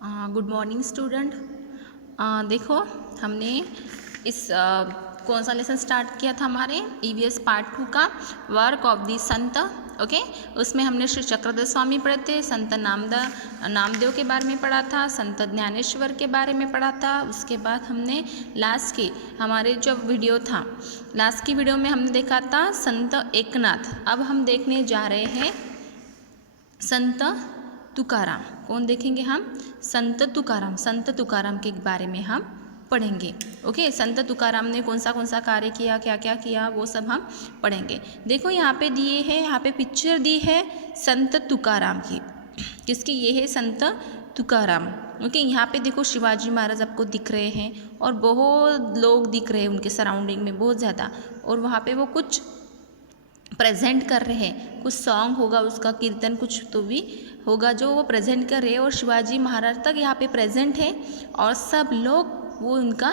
Good morning student. देखो हमने इस कौन सा लेसन स्टार्ट किया था हमारे ईवीएस पार्ट 2 का work of the Sant. Okay, उसमें हमने श्री चक्रधर स्वामी पढ़े थे, संत नामदेव के बारे में पढ़ा था, संत ज्ञानेश्वर के बारे में पढ़ा था। उसके बाद हमने लास्ट की हमारे जो वीडियो था, लास्ट की वीडियो में हमने देखा था संत एकनाथ। अब हम देखने जा रहे हैं संत तुकाराम। कौन देखेंगे हम? संत तुकाराम। संत तुकाराम के बारे में हम पढ़ेंगे। ओके, संत तुकाराम ने कौन सा कार्य किया, क्या क्या किया, वो सब हम पढ़ेंगे। देखो यहाँ पे दिए है, यहाँ पे पिक्चर दी है संत तुकाराम की। किसकी? ये है संत तुकाराम। ओके, यहाँ पे देखो शिवाजी महाराज आपको दिख रहे हैं और बहुत लोग दिख रहे हैं उनके सराउंडिंग में, बहुत ज़्यादा। और वहाँ पे वो कुछ प्रेजेंट कर रहे हैं, कुछ सॉन्ग होगा उसका, कीर्तन कुछ तो भी होगा जो वो प्रेजेंट कर रहे हैं। और शिवाजी महाराज तक यहाँ पे प्रेजेंट है और सब लोग वो उनका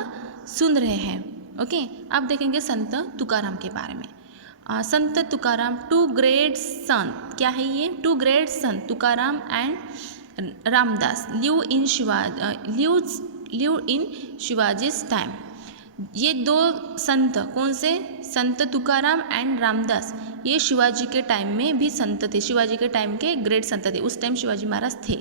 सुन रहे हैं। ओके, अब देखेंगे संत तुकाराम के बारे में। संत तुकाराम, टू ग्रेट संत। क्या है ये? Two great Sant Tukaram and Ramdas live in Shivaji's time. ये दो संत कौन से? संत तुकाराम एंड रामदास, ये शिवाजी के टाइम में भी संत थे, शिवाजी के टाइम के ग्रेट संत थे। उस टाइम शिवाजी महाराज थे।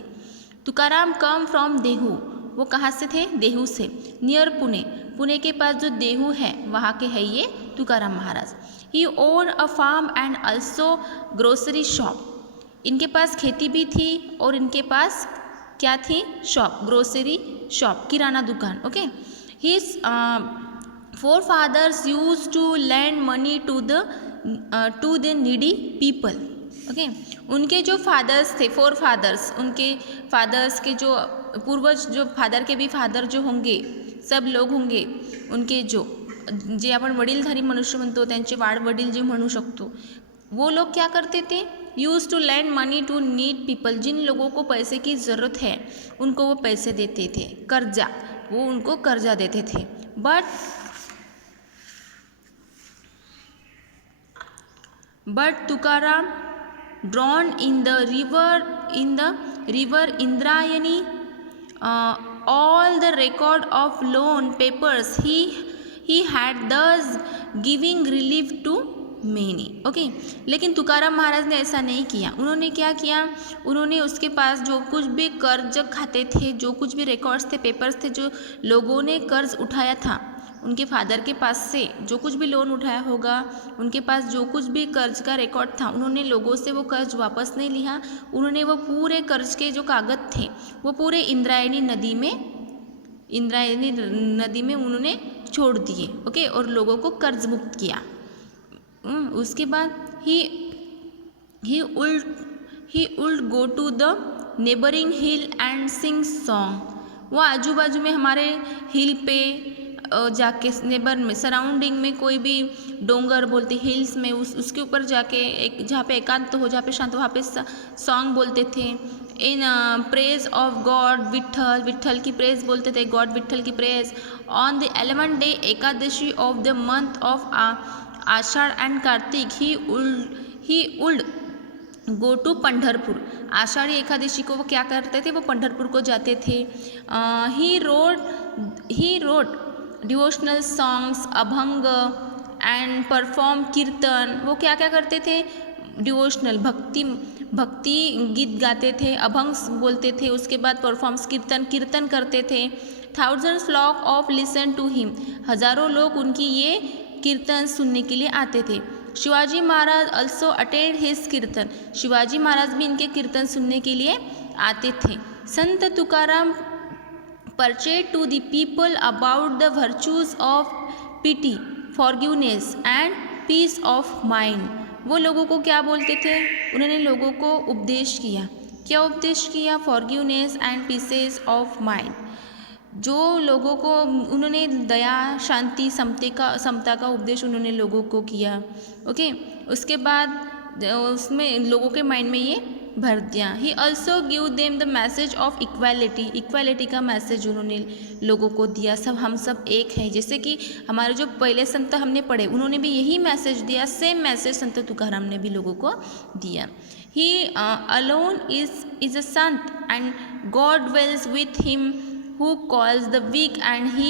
Tukaram come from Dehu. वो कहाँ से थे? देहू से, नियर पुणे। पुणे के पास जो देहू है वहाँ के है ये Tukaram Maharaj. He own a farm and also grocery shop. इनके पास खेती भी थी और इनके पास क्या थी? शॉप, ग्रोसरी शॉप, किराना दुकान। Okay, his forefathers used to lend money to the needy people. Okay, उनके जो फादर्स थे, फोर फादर्स, उनके फादर्स के जो पूर्वज, जो फादर के भी फादर जो होंगे, सब लोग होंगे उनके जे आपण वडीलधारी मनुष्य म्हणतो, त्यांचे वडील जे म्हणू शकतो, वो लोग क्या करते थे? Use to lend money to need people. जिन लोगों को पैसे की ज़रूरत है उनको वो पैसे देते थे, कर्जा, वो उनको कर्जा देते थे। But Tukaram drowned in the river Indrayani, all the record of loan papers he had, thus giving relief to many. Okay, लेकिन तुकाराम महाराज ने ऐसा नहीं किया। उन्होंने क्या किया? उन्होंने उसके पास जो कुछ भी कर्ज खाते थे, जो कुछ भी रिकॉर्ड्स थे, पेपर्स थे, जो लोगों ने कर्ज उठाया था उनके फादर के पास से, जो कुछ भी लोन उठाया होगा, उनके पास जो कुछ भी कर्ज का रिकॉर्ड था, उन्होंने लोगों से वो कर्ज वापस नहीं लिया। उन्होंने वो पूरे कर्ज के जो कागज थे वो पूरे इंद्रायणी नदी में उन्होंने छोड़ दिए। ओके, और लोगों को कर्ज मुक्त किया। उसके बाद he would go to the neighboring hill and sing song. वो आजू बाजू में हमारे हिल पे जाके, नेबर में, सराउंडिंग में कोई भी डोंगर बोलते, हिल्स में, उसके ऊपर जाके, एक जहाँ पे एकांत हो, जहाँ पे शांत, वहाँ पे सॉन्ग बोलते थे। In praise of God Vitthal, Vitthal की प्रेज बोलते थे, गॉड विट्ठल की praise. On the 11th day Ekadashi of the month of Ashadh and Kartik he would go to Pandharpur. Ashadhi Ekadashi को वो क्या करते थे? वो पंढरपुर को जाते थे। He wrote devotional songs, abhang and perform kirtan. वो क्या क्या करते थे? डिवोशनल, भक्ति गीत गाते थे, अभंग बोलते थे, उसके बाद परफॉर्म्स, कीर्तन करते थे। Thousand flock of listen to him. हजारों लोग उनकी ये कीर्तन सुनने के लिए आते थे। Shivaji Maharaj also attend his कीर्तन। शिवाजी महाराज भी इनके कीर्तन सुनने के लिए आते थे। Sant Tukaram preached to the people about the virtues of pity, forgiveness and peace of mind. वो लोगों को क्या बोलते थे? उन्होंने लोगों को उपदेश किया। क्या उपदेश किया? Forgiveness and pieces of mind. जो लोगों को उन्होंने दया, शांति, समता का उपदेश उन्होंने लोगों को किया। ओके, उसके बाद उसमें लोगों के माइंड में ये भर दिया। He also give them the message of equality. Equality का मैसेज उन्होंने लोगों को दिया। हम सब एक हैं। जैसे कि हमारे जो पहले संत हमने पढ़े, उन्होंने भी यही मैसेज दिया, सेम मैसेज संत तुकाराम ने भी लोगों को दिया। He alone is a sant, and God dwells with him, who calls the weak and he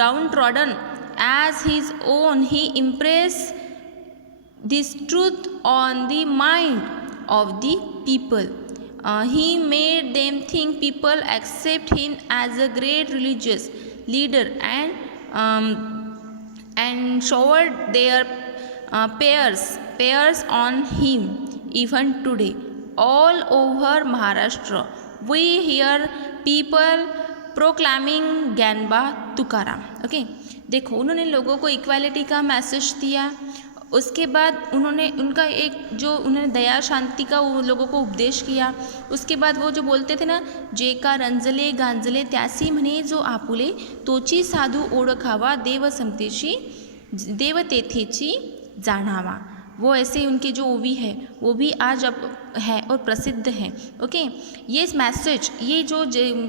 downtrodden as his own. He impressed this truth on the mind of the people. He made them think people accept him as a great religious leader, and showered their prayers on him. Even today, all over Maharashtra, we hear people proclaiming Gyanba Tukaram. Okay, देखो उन्होंने लोगों को equality का message दिया. उसके बाद उन्होंने उनका उन्होंने दया शांति का वो लोगों को उपदेश किया. उसके बाद वो जो बोलते थे ना, जे का रंजले गांजले त्यासी म्हणे जो आपुले, तोची साधू ओळखावा देव तेथेची जाणावा. वो ऐसे उनके जो ओवी है वो भी आज अब है और प्रसिद्ध है. ओके, ये मैसेज, ये जो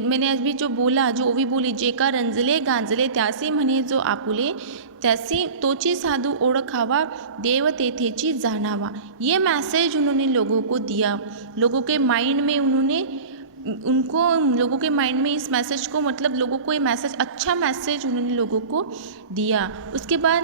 मैंने अभी जो बोला, जो ओवी बोली, जे का रंजले गांजले त्यासी म्हणे जो आपुले, त्यासी तोची साधू ओळखावा देव तेथेची जाणावा. ये मैसेज उन्होंने लोगों को दिया. लोगों के माइंड में लोगों के माइंड में इस मैसेज को, मतलब लोगों को ये मैसेज, अच्छा मैसेज उन्होंने लोगों को दिया. उसके बाद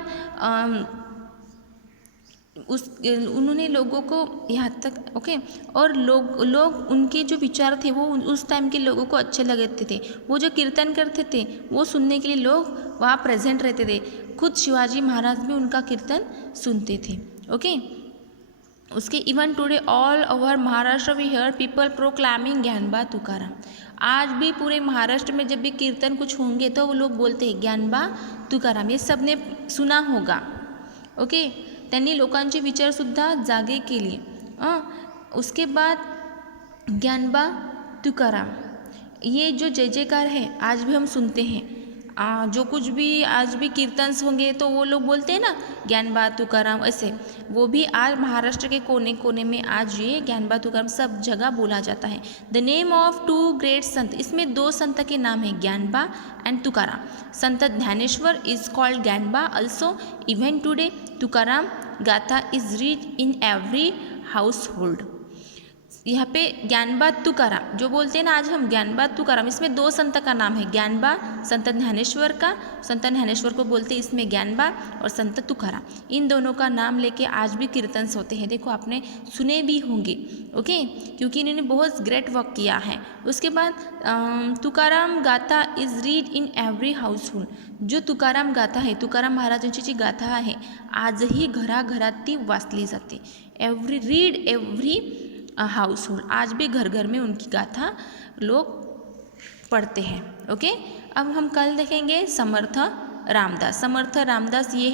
उन्होंने लोगों को यहाँ तक, ओके, और लोग उनके जो विचार थे वो उस टाइम के लोगों को अच्छे लगते थे. वो जो कीर्तन करते थे वो सुनने के लिए लोग वहाँ प्रेजेंट रहते थे. खुद शिवाजी महाराज भी उनका कीर्तन सुनते थे. ओके, उसके even today all over Maharashtra we hear people proclaiming Gyanba Tukaram. आज भी पूरे महाराष्ट्र में जब भी कीर्तन कुछ होंगे तो वो लोग बोलते हैं ज्ञानबा तुकाराम. ये सब ने सुना होगा. ओके, त्यांनी लोकांचे विचारसुद्धा जागे केले. उसके बाद ज्ञानबा तुकाराम, ये जो जय जयकार है आज भी हम सुनते हैं. जो कुछ भी आज भी कीर्तन होंगे तो वो लोग बोलते हैं ना ज्ञानबा तुकाराम, ऐसे वो भी आज महाराष्ट्र के कोने कोने में आज ये ज्ञानबा तुकाराम सब जगह बोला जाता है. द नेम ऑफ 2 ग्रेट संत, इसमें 2 संत के नाम है, Dnyanba and Tukaram. Sant Dnyaneshwar is called Gyanba also. Even today Tukaram Gatha is read in every household. यहाँ पे ज्ञानबा तुकाराम जो बोलते हैं ना आज हम, ज्ञानबा तुकाराम, इसमें 2 संत का नाम है, ज्ञानबा संत ज्ञानेश्वर का, संत ज्ञानेश्वर को बोलते हैं इसमें ज्ञानबा, और संत तुकाराम, इन दोनों का नाम लेके आज भी कीर्तन होते हैं. देखो आपने सुने भी होंगे. ओके, क्योंकि इन्होंने बहुत ग्रेट वर्क किया है. उसके बाद Tukaram Gatha is read in every house hold. जो तुकाराम गाथा है, तुकाराम महाराजांची जी गाथा आहे आजही घराघरात ती वाचली जाते. एवरी हाउस होल्ड, आज भी घर घर में उनकी गाथा लोग पढ़ते हैं. ओके, अब हम कल देखेंगे समर्थ रामदास. समर्थ रामदास ये